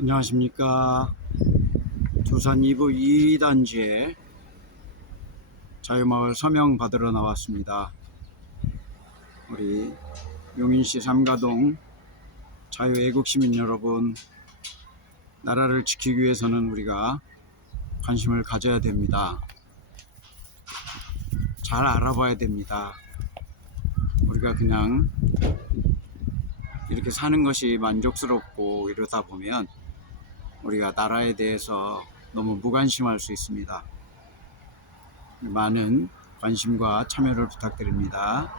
안녕하십니까. 두산 2부 2단지에 자유마을 서명 받으러 나왔습니다. 우리 용인시 삼가동 자유애국시민 여러분, 나라를 지키기 위해서는 우리가 관심을 가져야 됩니다. 잘 알아봐야 됩니다. 우리가 그냥 이렇게 사는 것이 만족스럽고 이러다 보면 우리가 나라에 대해서 너무 무관심할 수 있습니다. 많은 관심과 참여를 부탁드립니다.